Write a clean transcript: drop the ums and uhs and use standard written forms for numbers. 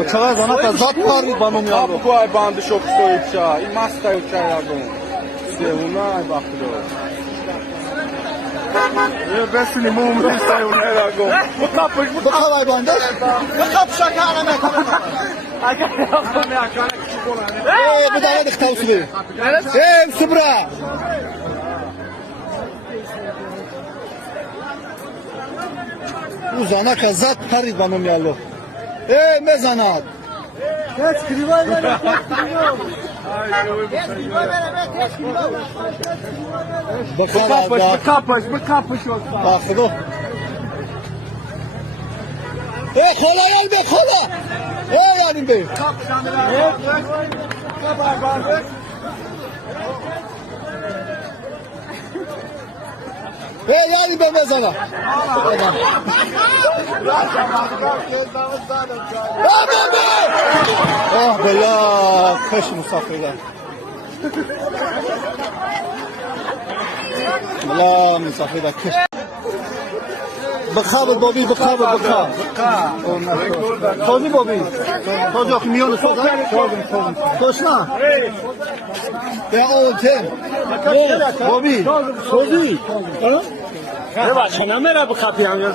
Očevaj zanaka zapari banom ya. Kapı koy bandı şok soyupça. İmasta uçayardım. Sevunay bakıyor. Besini mumu istay uçayardım. Bu kapı Bu kavay banda. Bu kap şaka aleme. Aga yapma ya kana küçük olan. Bu da ne tavsiye be. Sıbra. Zanaka zapari banom ya lo. Mezanat. Geç krivay ver. Bu kapış olsa. Bakıdo. Kola gel be kola. Yani be. Yani be mezana. Ah bela. Peş misafirler. لا مسافر كش بخابر بابی بخابر بخا توزی بابی توزی آخی میان سوزن توشنا به اول تیم بابی توزی Ne var? Çana mı bırakıyor?